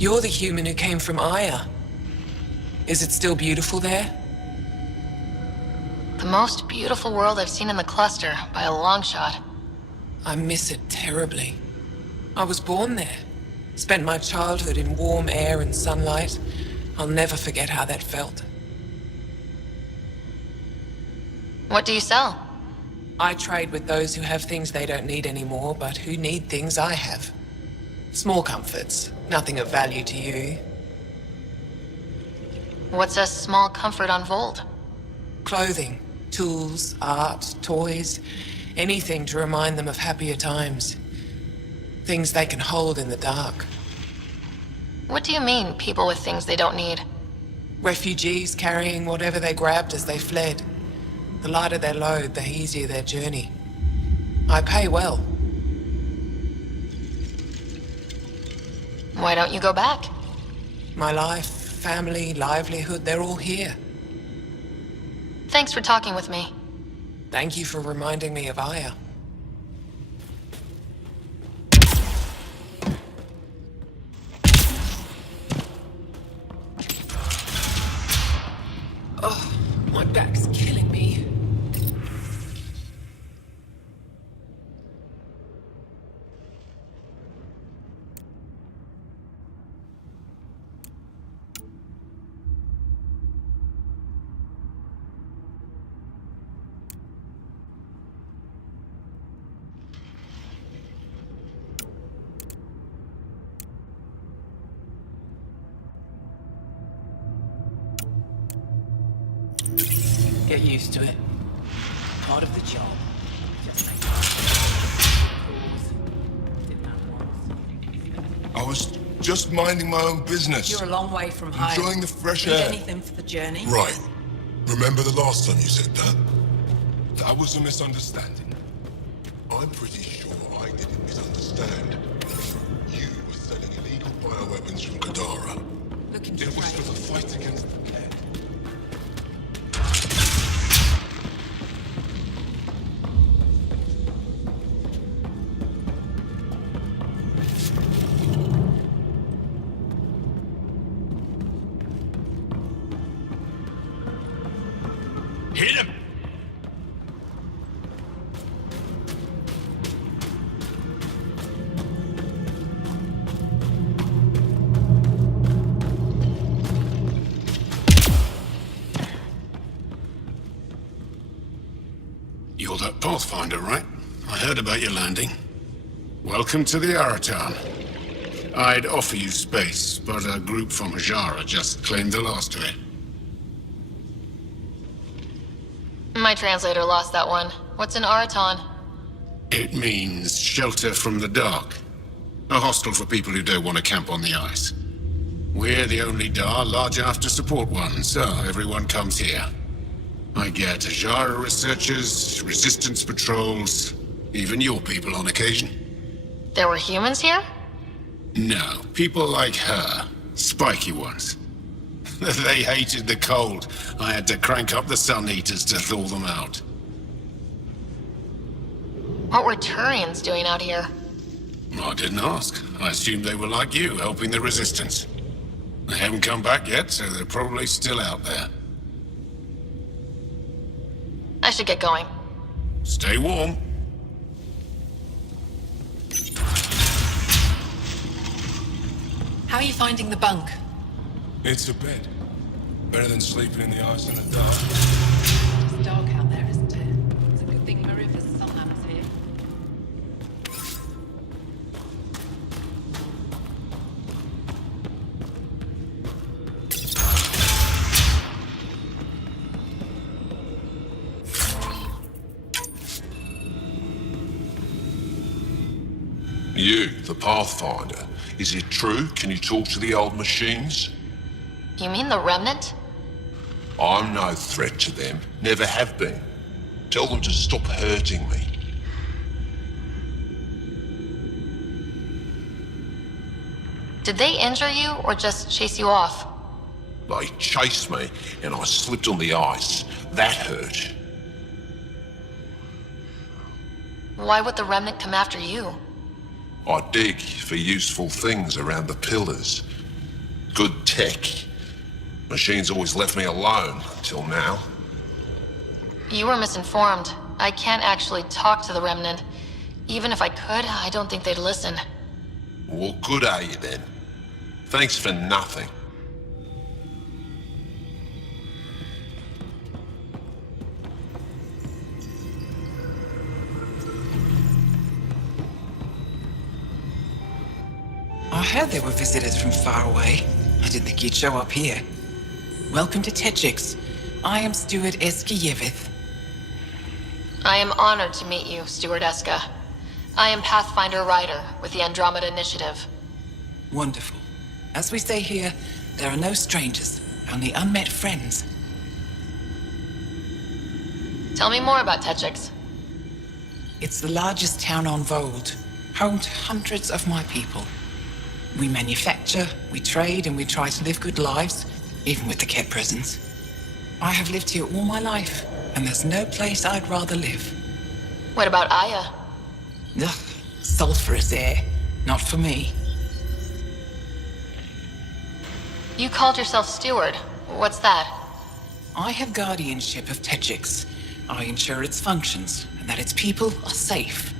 You're the human who came from Aya. Is it still beautiful there? The most beautiful world I've seen in the cluster, by a long shot. I miss it terribly. I was born there. Spent my childhood in warm air and sunlight. I'll never forget how that felt. What do you sell? I trade with those who have things they don't need anymore, but who need things I have. Small comforts, nothing of value to you. What's a small comfort on Veold? Clothing, tools, art, toys, anything to remind them of happier times. Things they can hold in the dark. What do you mean, people with things they don't need? Refugees carrying whatever they grabbed as they fled. The lighter their load, the easier their journey. I pay well. Why don't you go back? My life, family, livelihood, they're all here. Thanks for talking with me. Thank you for reminding me of Aya. Oh, my back's killing me. Get used to it. Part of the job. Just like I was just minding my own business. You're a long way from home. Enjoying the fresh Need air. anything for the journey? Right. Remember the last time you said that? That was a misunderstanding. I'm pretty sure I didn't misunderstand. You were selling illegal bioweapons from Kadara. Looking It was for for the fight against the Kett. Hit him! You're that Pathfinder, right? I heard about your landing. Welcome to the Araton. I'd offer you space, but a group from Yevara just claimed the last of it. My translator lost that one. What's an Araton? It means shelter from the dark. A hostel for people who don't want to camp on the ice. We're the only Dar large enough to support one, so everyone comes here. I get Yevara researchers, resistance patrols, even your people on occasion. There were humans here? No, people like her. Spiky ones. They hated the cold. I had to crank up the sun heaters to thaw them out. What were Turians doing out here? I didn't ask. I assumed they were like you, helping the Resistance. They haven't come back yet, so they're probably still out there. I should get going. Stay warm. How are you finding the bunk? It's a bed. Better than sleeping in the ice in the dark. It's dark out there, isn't it? It's a good thing Marifa's sunlamp's here. You, the Pathfinder. Is it true? Can you talk to the old machines? You mean the Remnant? I'm no threat to them. Never have been. Tell them to stop hurting me. Did they injure you or just chase you off? They chased me and I slipped on the ice. That hurt. Why would the Remnant come after you? I dig for useful things around the pillars. Good tech. Machines always left me alone, till now. You were misinformed. I can't actually talk to the Remnant. Even if I could, I don't think they'd listen. Well, good are you then? Thanks for nothing. I heard there were visitors from far away. I didn't think you'd show up here. Welcome to Techiix. I am Steward Eska Yevith. I am honored to meet you, Steward Eska. I am Pathfinder Ryder with the Andromeda Initiative. Wonderful. As we say here, there are no strangers, only unmet friends. Tell me more about Techiix. It's the largest town on Veold, home to hundreds of my people. We manufacture, we trade, and we try to live good lives, even with the Ket presence. I have lived here all my life, and there's no place I'd rather live. What about Aya? Ugh, sulfurous air. Not for me. You called yourself Steward. What's that? I have guardianship of Techiix. I ensure its functions, and that its people are safe.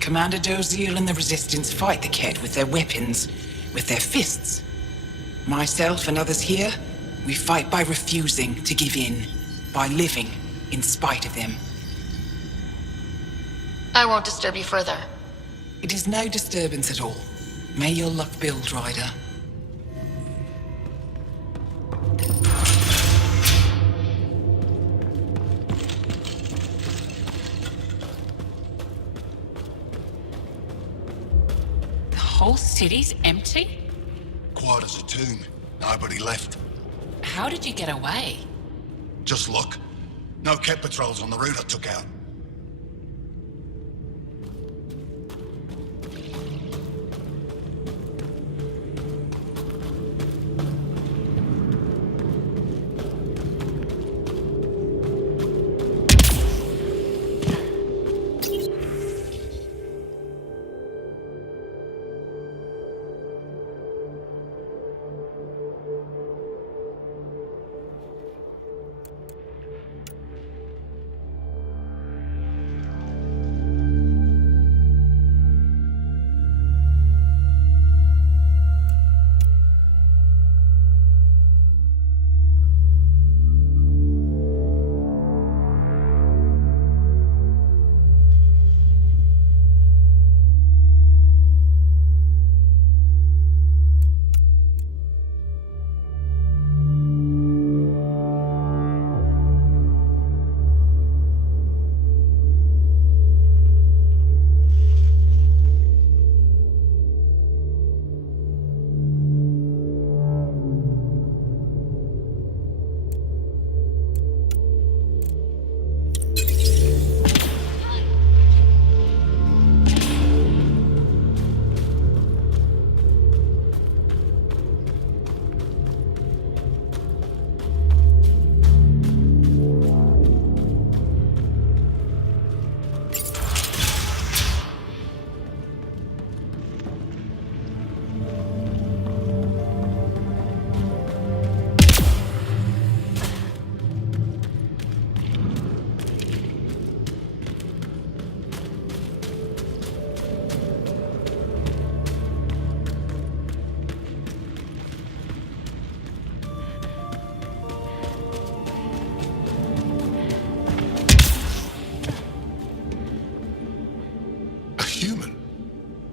Commander Doziel and the Resistance fight the Ket with their weapons, with their fists. Myself and others here, we fight by refusing to give in, by living in spite of them. I won't disturb you further. It is no disturbance at all. May your luck build, Ryder. The whole city's empty? Quiet as a tomb. Nobody left. How did you get away? Just look. No Ket patrols on the route I took out.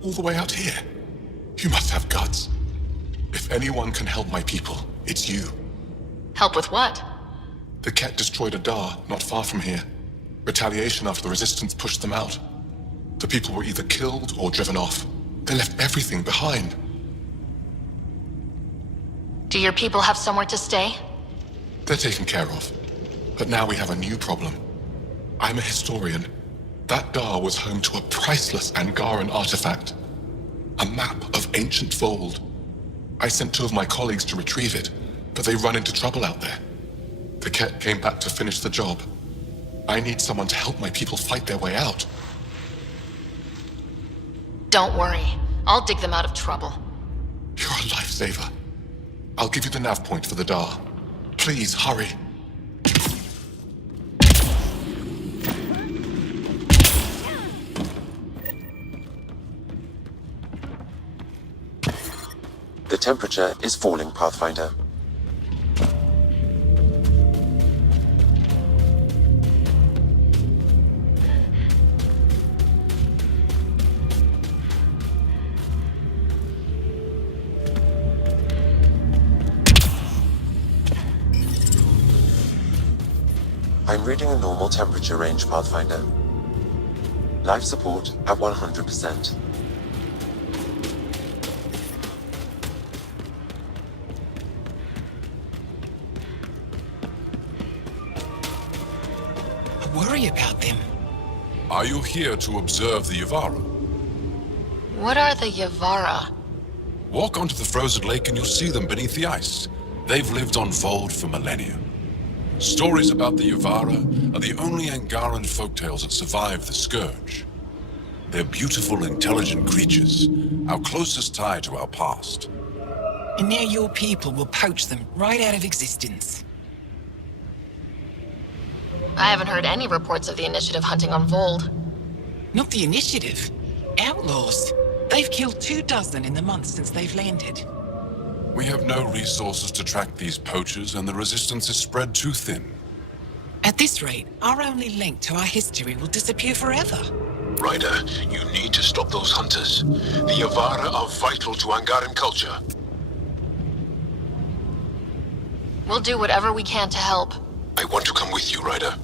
All the way out here. You must have guts. If anyone can help my people, it's you. Help with what? The Ket destroyed a Dar not far from here. Retaliation after the Resistance pushed them out. The people were either killed or driven off. They left everything behind. Do your people have somewhere to stay? They're taken care of. But now we have a new problem. I'm a historian. That Dar was home to a priceless Angaran artifact. A map of ancient Veold. I sent 2 of my colleagues to retrieve it, but they run into trouble out there. The Ket came back to finish the job. I need someone to help my people fight their way out. Don't worry. I'll dig them out of trouble. You're a lifesaver. I'll give you the nav point for the DAR. Please, hurry. The temperature is falling, Pathfinder. I'm reading a normal temperature range, Pathfinder. Life support at 100%. I worry about them. Are you here to observe the Yevara? What are the Yevara? Walk onto the frozen lake and you'll see them beneath the ice. They've lived on Veold for millennia. Stories about the Yevara are the only Angaran folktales that survive the Scourge. They're beautiful, intelligent creatures, our closest tie to our past. And now your people will poach them right out of existence. I haven't heard any reports of the Initiative hunting on Veold. Not the Initiative. Outlaws. They've killed 24 in the months since they've landed. We have no resources to track these poachers, and the resistance is spread too thin. At this rate, our only link to our history will disappear forever. Ryder, you need to stop those hunters. The Yevara are vital to Angaran culture. We'll do whatever we can to help. I want to come with you, Ryder.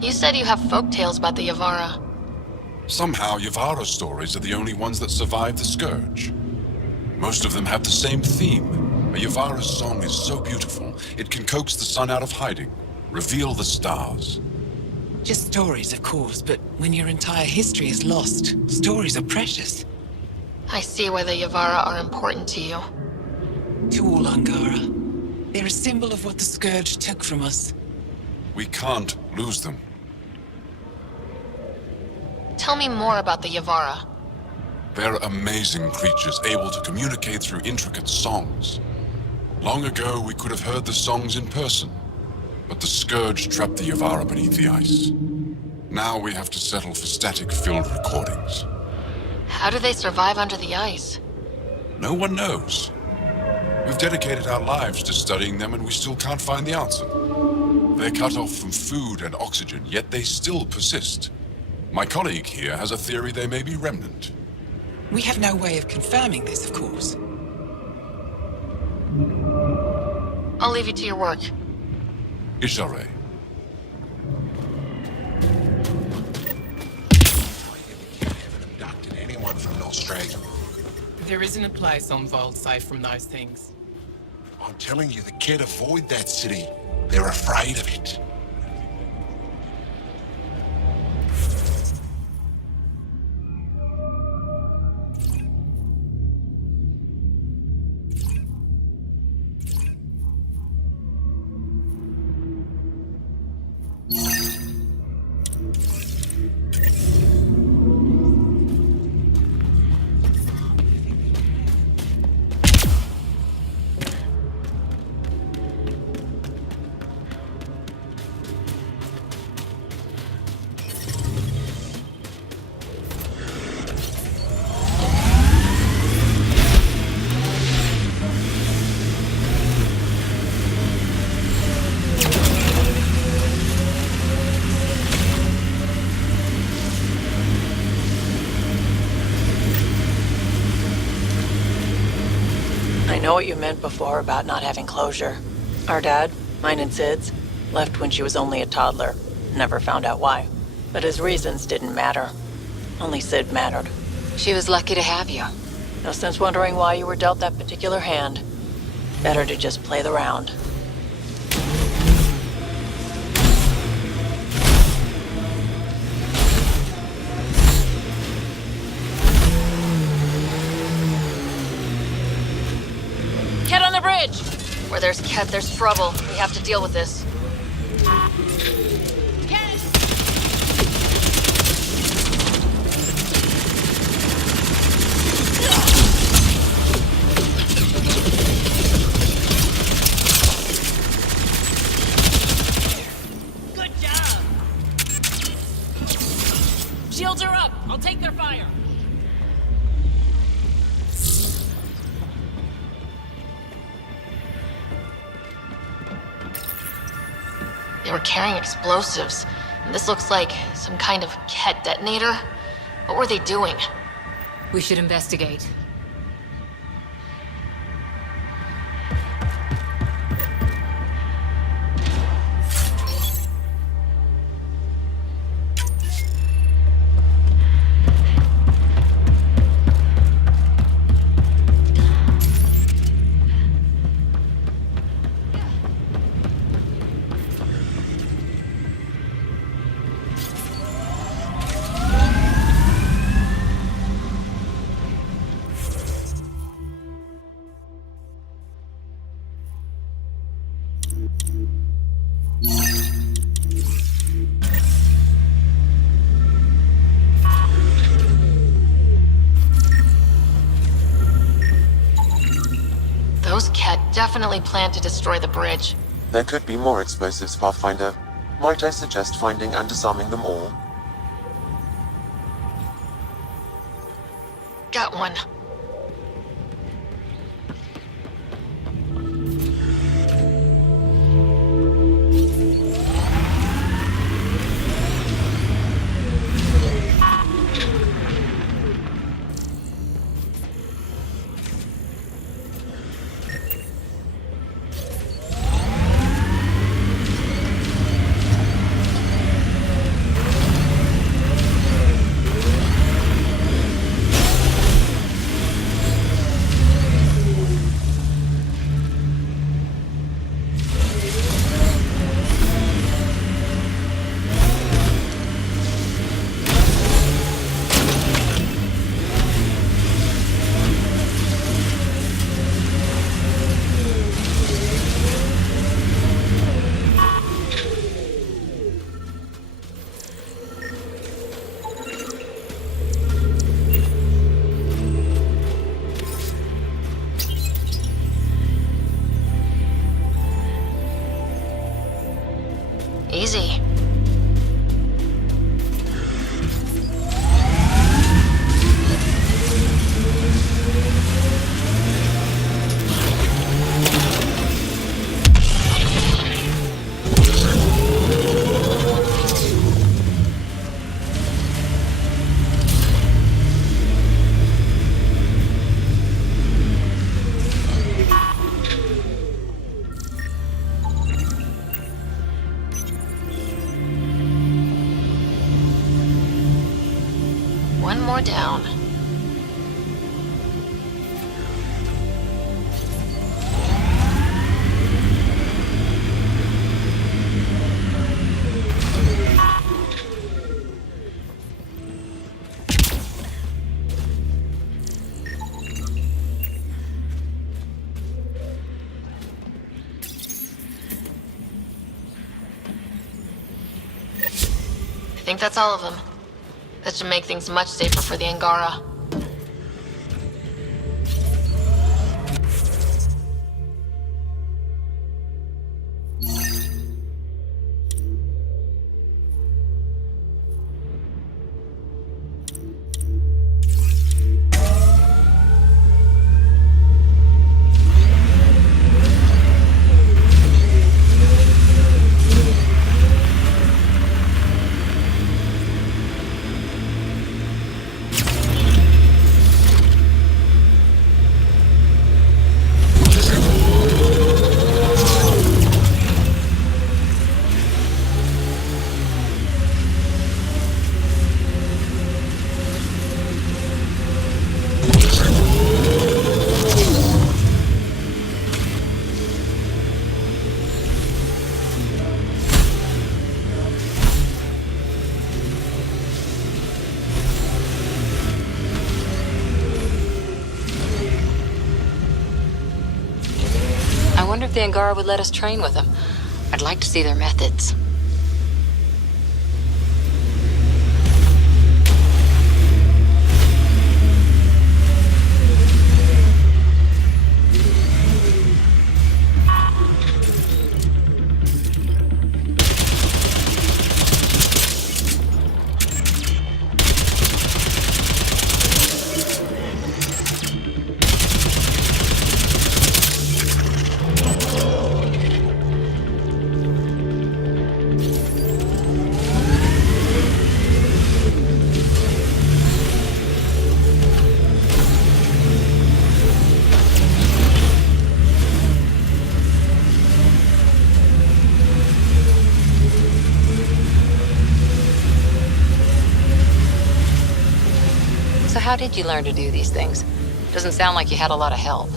You said you have folktales about the Yevara. Somehow, Yevara stories are the only ones that survive the Scourge. Most of them have the same theme. A Yevara's song is so beautiful, it can coax the sun out of hiding, reveal the stars. Just stories, of course, but when your entire history is lost, stories are precious. I see why the Yevara are important to you. To all Angara. They're a symbol of what the Scourge took from us. We can't lose them. Tell me more about the Yevara. They're amazing creatures, able to communicate through intricate songs. Long ago, we could have heard the songs in person, but the Scourge trapped the Yevara beneath the ice. Now we have to settle for static-filled recordings. How do they survive under the ice? No one knows. We've dedicated our lives to studying them, and we still can't find the answer. They're cut off from food and oxygen, yet they still persist. My colleague here has a theory they may be remnant. We have no way of confirming this, of course. I'll leave you to your work. Ishare. Abducted anyone from Australia. There isn't a place on Veold safe from those things. I'm telling you, the kid avoid that city. They're afraid of it. I know what you meant before about not having closure. Our dad, mine and Sid's, left when she was only a toddler. Never found out why. But his reasons didn't matter. Only Sid mattered. She was lucky to have you. No sense wondering why you were dealt that particular hand. Better to just play the round. Get on the bridge! Where there's Ket, there's trouble. We have to deal with this. They were carrying explosives, and this looks like some kind of Ket detonator. What were they doing? We should investigate. Those Ket definitely planned to destroy the bridge. There could be more explosives, Pathfinder. Might I suggest finding and disarming them all? Got one. Easy. One more down. I think that's all of them. That should make things much safer for the Angara. I wonder if the Angara would let us train with them. I'd like to see their methods. how did you learn to do these things? Doesn't sound like you had a lot of help.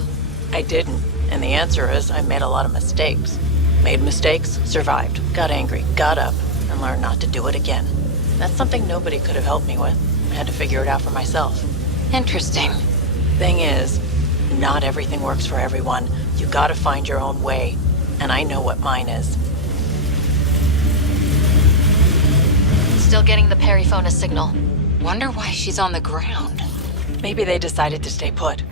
I didn't, and the answer is I made a lot of mistakes. Made mistakes, survived, got angry, got up, and learned not to do it again. That's something nobody could have helped me with. I had to figure it out for myself. Interesting. Thing is, not everything works for everyone. You gotta find your own way, and I know what mine is. Still getting the periphonus signal. Wonder why she's on the ground. Maybe they decided to stay put.